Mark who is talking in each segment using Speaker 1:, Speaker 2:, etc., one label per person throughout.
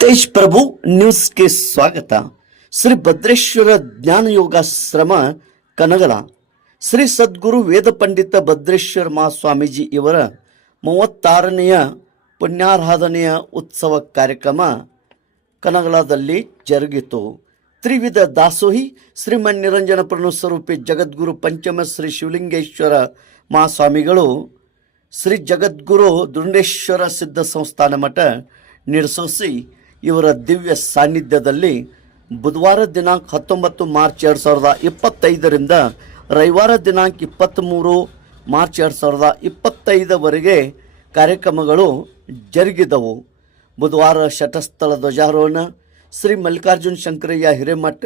Speaker 1: ತೇಜ್ ಪ್ರಭು ನ್ಯೂಸ್ಗೆ ಸ್ವಾಗತ. ಶ್ರೀ ಭದ್ರೇಶ್ವರ ಜ್ಞಾನ ಯೋಗಾಶ್ರಮ ಕನಗಲ. ಶ್ರೀ ಸದ್ಗುರು ವೇದ ಪಂಡಿತ ಭದ್ರೇಶ್ವರ ಮಹಾಸ್ವಾಮೀಜಿ ಇವರ ಮೂವತ್ತಾರನೆಯ ಪುಣ್ಯಾರಾಧನೆಯ ಉತ್ಸವ ಕಾರ್ಯಕ್ರಮ ಕನಗಲದಲ್ಲಿ ಜರುಗಿತು. ತ್ರಿವಿಧ ದಾಸೋಹಿ ಶ್ರೀಮನ್ ನಿರಂಜನ ಸ್ವರೂಪಿ ಜಗದ್ಗುರು ಪಂಚಮ ಶ್ರೀ ಶಿವಲಿಂಗೇಶ್ವರ ಮಹಾಸ್ವಾಮಿಗಳು ಶ್ರೀ ಜಗದ್ಗುರು ದುಂಡೇಶ್ವರ ಸಿದ್ಧ ಸಂಸ್ಥಾನ ಮಠ ನಿರ್ಸೋಸಿ ಇವರ ದಿವ್ಯ ಸಾನ್ನಿಧ್ಯದಲ್ಲಿ ಬುಧವಾರ ದಿನಾಂಕ ಹತ್ತೊಂಬತ್ತು ಮಾರ್ಚ್ ಎರಡು ಸಾವಿರದ ಇಪ್ಪತ್ತೈದರಿಂದ ರವಿವಾರ ದಿನಾಂಕ ಇಪ್ಪತ್ತ್ಮೂರು ಮಾರ್ಚ್ ಎರಡು ಸಾವಿರದ ಇಪ್ಪತ್ತೈದವರೆಗೆ ಕಾರ್ಯಕ್ರಮಗಳು ಜರುಗಿದವು. ಬುಧವಾರ ಶಟಸ್ಥಳ ಧ್ವಜಾರೋಹಣ, ಶ್ರೀ ಮಲ್ಲಿಕಾರ್ಜುನ ಶಂಕರಯ್ಯ ಹಿರೇಮಠ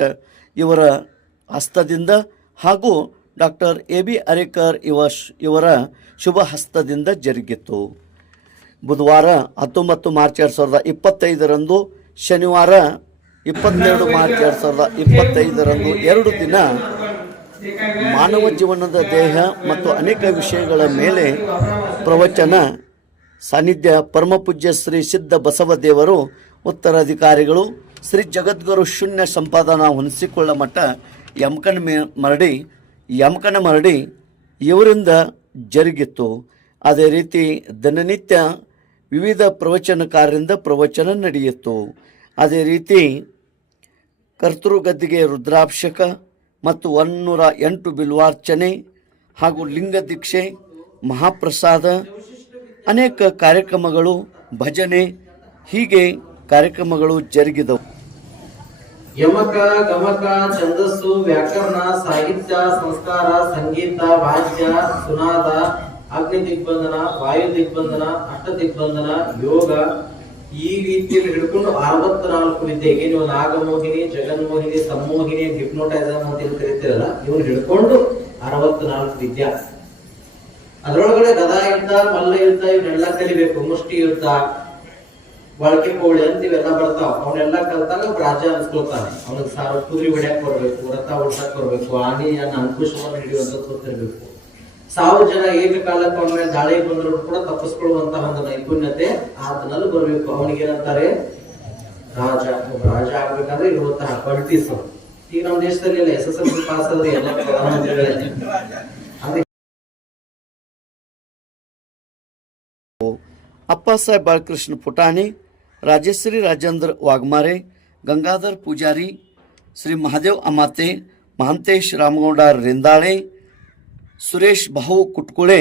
Speaker 1: ಇವರ ಹಸ್ತದಿಂದ ಹಾಗೂ ಡಾಕ್ಟರ್ ಎ ಬಿ ಅರೇಕರ್ ಇವ ಇವರ ಶುಭ ಹಸ್ತದಿಂದ ಜರುಗಿತು. ಬುಧವಾರ ಹತ್ತೊಂಬತ್ತು ಮಾರ್ಚ್ ಎರಡು ಸಾವಿರದ ಇಪ್ಪತ್ತೈದರಂದು ಶನಿವಾರ ಇಪ್ಪತ್ತೆರಡು ಮಾರ್ಚ್ ಎರಡು ಸಾವಿರದ ಇಪ್ಪತ್ತೈದರಂದು ಎರಡು ದಿನ ಮಾನವ ಜೀವನದ ದೇಹ ಮತ್ತು ಅನೇಕ ವಿಷಯಗಳ ಮೇಲೆ ಪ್ರವಚನ. ಸಾನ್ನಿಧ್ಯ ಪರಮಪೂಜ್ಯ ಶ್ರೀ ಸಿದ್ಧ ಬಸವದೇವರು ಉತ್ತರಾಧಿಕಾರಿಗಳು, ಶ್ರೀ ಜಗದ್ಗುರು ಶೂನ್ಯ ಸಂಪಾದನಾ ಹೊಂದಿಸಿಕೊಳ್ಳ ಮಠ, ಯಮಕನ ಮೇ, ಮರಡಿ, ಯಮಕನ ಮರಡಿ ಇವರಿಂದ ಜರುಗಿತ್ತು. ಅದೇ ರೀತಿ ದಿನನಿತ್ಯ ವಿವಿಧ ಪ್ರವಚನಕಾರರಿಂದ ಪ್ರವಚನ ನಡೆಯಿತು. ಅದೇ ರೀತಿ ಕರ್ತೃಗದ್ದಿಗೆ ರುದ್ರಾಭಿಷೇಕ ಮತ್ತು ಒನ್ನೂರ ಎಂಟು ಬಿಲ್ವಾರ್ಚನೆ ಹಾಗೂ ಲಿಂಗ ದೀಕ್ಷೆ, ಮಹಾಪ್ರಸಾದ, ಅನೇಕ ಕಾರ್ಯಕ್ರಮಗಳು, ಭಜನೆ, ಹೀಗೆ ಕಾರ್ಯಕ್ರಮಗಳು ಜರುಗಿದವು.
Speaker 2: ಯಮಕ, ಗಮಕ, ಛಂದಸ್ಸು, ವ್ಯಾಕರಣ, ಸಾಹಿತ್ಯ, ಸಂಸ್ಕಾರ, ಸಂಗೀತ, ವಾದ್ಯ, ಸುನಾದ ಅಗ್ನಿ ದಿಗ್ಬಂಧನ ವಾಯು ದಿಗ್ಬಂಧನ ಅಷ್ಟ ದಿಗ್ಬಂಧನ ಯೋಗ ಈ ರೀತಿಯಲ್ಲಿ ಹಿಡ್ಕೊಂಡು ಅರವತ್ನಾಲ್ಕು ವಿದ್ಯೆಗೆ ನೀವು ನಾಗಮೋಹಿನಿ, ಜಗನ್ಮೋಹಿನಿ ಸಮ್ಮೋಹಿನಿ ಹಿಪ್ನೋಟೈಸಮ್ ಅಂತ ಏನು ಕರಿತೀರಲ್ಲ ಇವನು ಹಿಡ್ಕೊಂಡು ಅರವತ್ನಾಲ್ಕು ವಿದ್ಯಾ. ಅದ್ರೊಳಗಡೆ ಗದಾ ಯುದ್ಧ ಮಲ್ಲ ಇರ್ತ ಇವನ್ನೆಲ್ಲ ಕಲಿಬೇಕು, ಮುಷ್ಟಿ ಯುದ್ಧ ಬಳಕೆ ಕೋಳಿ ಅಂತ ಇವೆಲ್ಲ ಬರ್ತಾವ. ಅವನ್ನೆಲ್ಲ ಕಲ್ತಾಗ ರಾಜ ಅನ್ಸ್ಕೊಳ್ತಾನೆ. ಅವನಿಗೆ ಸಾರ ಕುದುರೆ ಹೊಡ್ಯಾಕ್ ಬರ್ಬೇಕು ರಥ ಓಡ್ಸಕ್ ಬರ್ಬೇಕು, ಆನೆಯನ್ನ ಅಂಕುಶವನ್ನು ಹಿಡಿಯುವಂತ ಗೊತ್ತಿರ್ಬೇಕು. ಸಾವಿರ ಜನ ಏಕಕಾಲಕ್ಕೆ ಅವನ ಮೇಲೆ ದಾಳಿ ಬಂದ್ರು ಕೂಡ ತಪ್ಪಿಸ್ಕೊಳ್ಳುವಂತಹ ಒಂದು ನೈಪುಣ್ಯತೆ ಆತನಲ್ಲಿ ಬರಬೇಕು. ಅವನಿಗೆ ಏನಂತಾರೆ? ರಾಜ, ಒಬ್ಬ ರಾಜ ಆಗ್ಬೇಕಂದ್ರೆ ಇರುವಂತಹ ಕ್ವಾಲಿಟೀಸ್ ಈಗ ನಮ್ಮ ದೇಶದಲ್ಲಿ ಎಲ್ಲ S S L C pass ಆದ್ರೆ ಎಲ್ಲ ಪ್ರಧಾನಮಂತ್ರಿಗಳೇ. ಅಪ್ಪ
Speaker 1: ಸಾಹೇಬ್ ಬಾಲಕೃಷ್ಣ ಪುಟಾಣಿ ರಾಜಶ್ರೀ ರಾಜೇಂದ್ರ ವಾಗ್ಮಾರೆ, ಗಂಗಾಧರ್ ಪೂಜಾರಿ, ಶ್ರೀ ಮಹಾದೇವ್ ಅಮಾತೆ, ಮಹಂತೇಶ್ ರಾಮಗೌಡ ರೆಂದಾಳೆ ಸುರೇಶ್ ಬಹು ಕುಟ್ಕುಳೆ,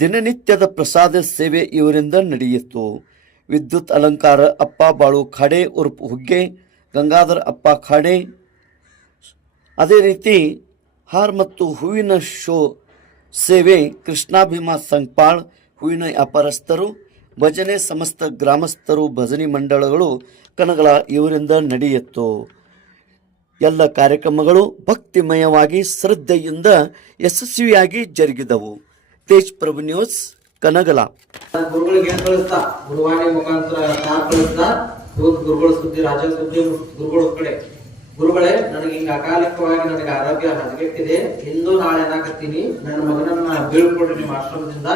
Speaker 1: ದಿನನಿತ್ಯದ ಪ್ರಸಾದ ಸೇವೆ ಇವರಿಂದ ನಡೆಯಿತು. ವಿದ್ಯುತ್ ಅಲಂಕಾರ, ಅಪ್ಪ ಬಾಳು ಖಾಡೆ ಉರ್ಫ್ ಹುಗ್ಗೆ, ಗಂಗಾಧರ್ ಅಪ್ಪ ಖಾಡೆ. ಅದೇ ರೀತಿ ಹಾರ್ ಮತ್ತು ಹೂವಿನ ಶೋ ಸೇವೆ, ಕೃಷ್ಣಾಭಿಮಾ ಸಂಪಾಳ್ ಹೂವಿನ ವ್ಯಾಪಾರಸ್ಥರು, ಭಜನೆ ಸಮಸ್ತ ಗ್ರಾಮಸ್ಥರು, ಭಜನೆ ಮಂಡಳಗಳು, ಕಣಗಳ ಇವರಿಂದ ನಡೆಯಿತು. ಎಲ್ಲ ಕಾರ್ಯಕ್ರಮಗಳು ಭಕ್ತಿಮಯವಾಗಿ ಶ್ರದ್ಧೆಯಿಂದ ಯಶಸ್ವಿಯಾಗಿ ಜರುಗಿದವು. ತೇಜ್ ಪ್ರಭು ನ್ಯೂಸ್, ಕನಗಲ.
Speaker 2: ಗುರುಗಳಿಗೆ ಗುರುವಾಣಿ ಮುಖಾಂತರ ಗುರುಗಳ ಸುದ್ದಿ ರಾಜ ಸುದ್ದಿ, ಗುರುಗಳ ಕಡೆ. ಗುರುಗಳೇ, ನನಗೆ ಹಿಂಗ ಅಕಾಲಿಕವಾಗಿ ನನಗೆ ಆರೋಗ್ಯ ಹದಗೆಟ್ಟಿದೆ. ಇಂದು ನಾಳೆ ಏನಾಗತ್ತೀನಿ? ನನ್ನ ಮಗನನ್ನ ಬೀಳ್ಕೊಡ್ರಿ ನಿಮ್ಮ ಆಶ್ರಮದಿಂದ.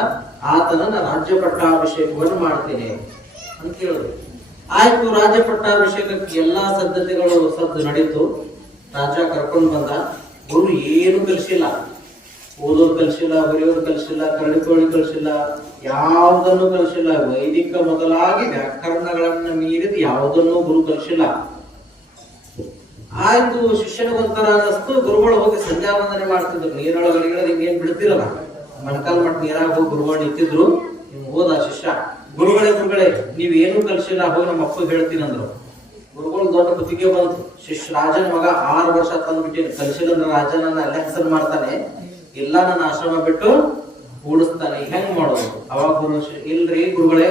Speaker 2: ಆತನ ನಾನು ರಾಜ್ಯ ಪಟ್ಟಾಭಿಷೇಕವನ್ನು ಮಾಡ್ತೀನಿ ಅಂತ ಹೇಳಿದ್ರು. ಆಯ್ತು, ರಾಜ್ಯ ಪಟ್ಟಾಭಿಷೇಕಕ್ಕೆ ಎಲ್ಲಾ ಸದ್ದತೆಗಳು ಸದ್ದು ನಡೀತು. ರಾಜ ಕರ್ಕೊಂಡು ಬಂದ, ಗುರು ಏನು ಕಲಿಸಿಲ್ಲ. ಓದೋದು ಕಲಿಸಿಲ್ಲ ಬರೆಯೋದು ಕಲಿಸಿಲ್ಲ ಕರಡಿಕೋಳಿ ಕಲಿಸಿಲ್ಲ, ಯಾವುದನ್ನು ಕಲಿಸಿಲ್ಲ. ವೈದಿಕ ಮೊದಲಾಗಿ ವ್ಯಾಕರಣಗಳನ್ನ ಮೀರಿದ ಯಾವುದನ್ನು ಗುರು ಕಲಿಸಿಲ್ಲ. ಆಯ್ತು ಶಿಷ್ಯನಿಗೊಂಥರ ಅನ್ನಿಸ್ತು ಗುರುಗಳು ಹೋಗಿ ಸಂಧ್ಯಾ ವಂದನೆ ಮಾಡ್ತಿದ್ರು. ನೀರೊಳಗಡೆ ಹಿಂಗೇನ್ ಬಿಡ್ತಿರಲ್ಲ. ಮಣಕಾಲ್ ಮಠ ನೀರಾಗ ಹೋಗಿ ಗುರುಗಳು ನಿಂತಿದ್ರು ನಿಮ್ಗೆ ಹೋದ ಶಿಷ್ಯ, ಗುರುಗಳೇ ಗುರುಗಳೇ, ನೀವೇನು ಕಲಿಸಿಲ್ಲ, ಹೋಗಿ ನಮ್ಮ ಅಪ್ಪ ಹೇಳ್ತೀನಿ ಅಂದ್ರು ಗುರುಗಳು ದೊಡ್ಡ ಬುದ್ಧಿಗೆ ಬಂತು. ಶಿಷ್ಯ ರಾಜನ ಮಗ ಆರು ವರ್ಷ ತಂದ್ಬಿಟ್ಟಿನಿ ಕಲಿಸಿಲ್ಲ ರಾಜನನ್ನ ರಾಜ ನನ್ನ ಅಲ್ಲೇ ಹೆಸರು ಮಾಡ್ತಾನೆ. ಇಲ್ಲ, ನನ್ನ ಆಶ್ರಮ ಬಿಟ್ಟು ಕೂಡಿಸ್ತಾನೆ. ಹೆಂಗ್ ಮಾಡೋದು? ಅವಾಗ ಗುರು ಇಲ್ರಿ ಗುರುಗಳೇ,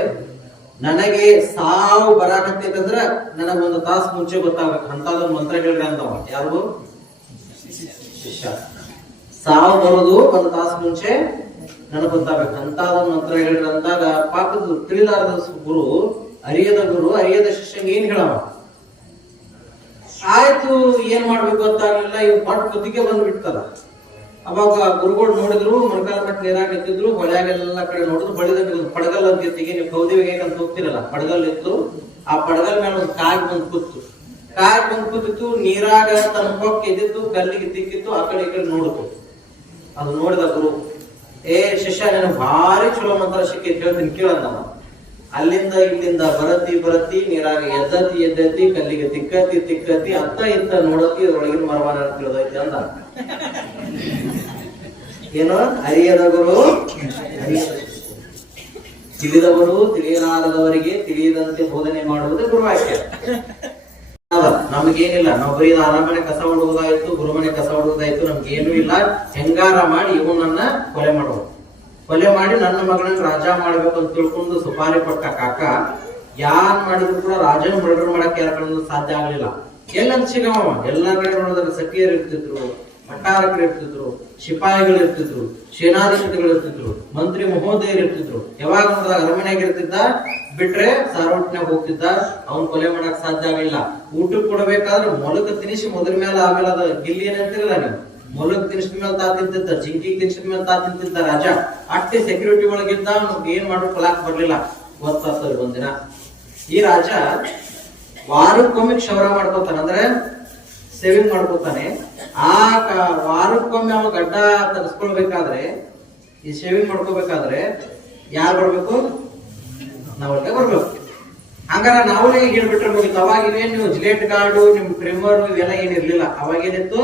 Speaker 2: ನನಗೆ ಸಾವು ಬರಾಕತ್ತೈತಂದ್ರ ನನಗ ಒಂದು ತಾಸು ಮುಂಚೆ ಗೊತ್ತಾಗಬೇಕು. ಅಂತದೊಂದು ಮಂತ್ರ ಹೇಳ್ರಿ ಅಂತವ ಯಾರು ಶಿಷ್ಯ. ಸಾವು ಬರೋದು ಒಂದು ತಾಸು ಮುಂಚೆ ನನಗ್ ಗೊತ್ತಾಗಬೇಕು. ಅಂತದೊಂದು ಮಂತ್ರ ಹೇಳ್ರಿ ಅಂದಾಗ ಪಾಪದ ತಿಳಿಲಾರದ ಗುರು, ಅರಿಯದ ಗುರು, ಅರಿಯದ ಶಿಷ್ಯಂಗೆ ಏನ್ ಹೇಳವ? ಆಯ್ತು, ಏನ್ ಮಾಡ್ಬೇಕು ಗೊತ್ತಾಗ್ಲಿಲ್ಲ ಇವ್ ಪಟ್ ಬುದ್ಧಿಗೆ ಬಂದ್ಬಿಡ್ತಲ್ಲ ಅವಾಗ ಗುರುಗಳು ನೋಡಿದ್ರು ಮೊಣಕಾಲ ಮಟ್ಟ ನೀರಾಗ ನಿಂತಿದ್ರು, ಹೊಳ್ಯಾಗೆಲ್ಲ ಕಡೆ ನೋಡಿದ್ರು ಬಳಿದ ಪಡಗಲ್ ಅಂತ ಇರ್ತೀವಿ ನೀವು ಗೌದಿ ಅಂತ ಹೋಗ್ತಿರಲ್ಲ, ಪಡಗಲ್ ಇತ್ತು. ಆ ಪಡಗಲ್ ಮೇಲೆ ಒಂದು ಕಾಯ್ ಬಂದು ಕೂತು. ಕಾಗ್ ಬಂದು ಕೂತಿತ್ತು, ನೀರಾಗ ತನ್ನ ಹೊಕ್ಕ ಎದ್ದಿತ್ತು ಗಲ್ಲಿಗೆ ತಿಕ್ಕಿತ್ತು, ಆ ಕಡೆ ಈ ಕಡೆ ನೋಡಿತು. ಅದು ನೋಡಿದ ಗುರು, ಏ ಶಿಷ್ಯ ನೀನು ಭಾರಿ ಚಲೋ ಮಂತ್ರ ಸಿಕ್ಕಿ ಹೇಳ್ತೀನಿ ಕೇಳಂದ ಅಲ್ಲಿಂದ ಇಲ್ಲಿಂದ ಬರತಿ ಬರತಿ, ನೀರಾಗ ಎದ್ದತಿ ಎದ್ದತಿ, ಕಲ್ಲಿಗೆ ತಿಕ್ಕತಿ ತಿಕ್ಕತಿ ಅತ್ತ ಇತ್ತ ನೋಡತಿ ಇದ್ರೊಳಗಿನ ಮರವಾನ ತಿಳಿದೈತಿ ಅಂದ. ಏನು? ಅರಿಯದ ಗುರು. ತಿಳಿದವರು, ತಿಳಿಯಲಾರದವರಿಗೆ ತಿಳಿಯದಂತೆ ಬೋಧನೆ ಮಾಡುವುದೇ ಗುರುವಾಕ್ಯ. ನಮ್ಗೇನಿಲ್ಲ, ನಾವು ಬರೀ ಅರಮನೆ ಕಸ ಹೊಡುವುದಾಯ್ತು ಗುರುಮನೆ ಕಸ ಹೊಡುವುದಾಯ್ತು ನಮ್ಗೇನು ಇಲ್ಲ. ಹೆಂಗಾರ ಮಾಡಿ ಇವನನ್ನ ಕೊಲೆ ಮಾಡುವ ಕೊಲೆ ಮಾಡಿ ನನ್ನ ಮಗಳನ್ನ ರಾಜ ಮಾಡ್ಬೇಕು ಅಂತ ತಿಳ್ಕೊಂಡು ಸುಪಾರಿ ಕೊಟ್ಟ ಕಾಕ ಯಾನ್ ಮಾಡಿದ್ರು ಕೂಡ ರಾಜನ ಮರ್ಡರ್ ಮಾಡಕ್ಕೆ ಯಾರ ಸಾಧ್ಯ ಆಗ್ಲಿಲ್ಲ. ಎಲ್ಲಂತ ಸಿಗವ ಎಲ್ಲ ಕಡೆ ನೋಡಿದ್ರೆ ಸಖಿಯರು ಇರ್ತಿದ್ರು, ಭಟ್ಟಾರಕರು ಇರ್ತಿದ್ರು ಶಿಪಾಯಿಗಳು ಇರ್ತಿದ್ರು, ಸೇನಾಧಿಪತಿಗಳು ಇರ್ತಿದ್ರು, ಮಂತ್ರಿ ಮಹೋದಯರು ಇರ್ತಿದ್ರು. ಯಾವಾಗ ಅರಮನೆಗೆ ಇರ್ತಿದ್ದ, ಬಿಟ್ರೆ ಸಾರೋಟ್ನಾಗ ಹೋಗ್ತಿದ್ದ, ಅವ್ನ್ ಕೊಲೆ ಮಾಡಕ್ ಸಾಧ್ಯ ಆಗಲಿಲ್ಲ. ಊಟಕ್ಕೆ ಕೊಡಬೇಕಾದ್ರೆ ಮೊಲಕ ತಿನಿಸಿ ಮೊದಲ ಮೇಲೆ ಆಮೇಲೆ ಅದ ಗಿಲ್ಲಿ ಏನಂತಿರಲ್ಲ ನೀವು? ಮೊಲಕ್ ತಿನ್ಸಿದ ಮೇಲೆ ತಾ ತಿಂತಿದ್ದ ಜಿಂಕಿ ತಿನ್ಸಿದ ಮೇಲೆ ತಾ ತಿಂತಿದ್ದ ರಾಜ. ಅಷ್ಟೇ ಸೆಕ್ಯೂರಿಟಿ ಒಳಗಿದ್ದ ಅವ್ನಿಗೆ ಏನ್ ಮಾಡ್ರು ಕೊಲಾಕ್ ಬರ್ಲಿಲ್ಲ. ಗೊತ್ತಾಗ್ತದೆ ಒಂದಿನ. ಈ ರಾಜ ವಾರಕ್ಕೊಮ್ಮೆ ಕ್ಷೌರ ಮಾಡ್ಕೋತಾನೆ, ಅಂದ್ರೆ ಸೇವಿಂಗ್ ಮಾಡ್ಕೋತಾನೆ. ಆ ವಾರಕ್ಕೊಮ್ಮೆ ಅವ ಗಡ್ಡ ತರಿಸ್ಕೊಳ್ಬೇಕಾದ್ರೆ ಈ ಸೇವಿಂಗ್ ಮಾಡ್ಕೋಬೇಕಾದ್ರೆ ಯಾರು ಬರ್ಬೇಕು? ನಾವಲ್ಗೆ ಬರ್ಬೇಕು. ಹಂಗಾರ ನಾವೇ ಹೇಳ್ಬಿಟ್ರೆ ಮುಗಿತು. ಅವಾಗ ಇವೇನು ನೀವು ಜಿಲೇಟ್ ಗಾರ್ಡು ನಿಮ್ ಕ್ರಿಮರ್ ಇವೆಲ್ಲ ಏನಿರ್ಲಿಲ್ಲ. ಅವಾಗ ಏನಿತ್ತು?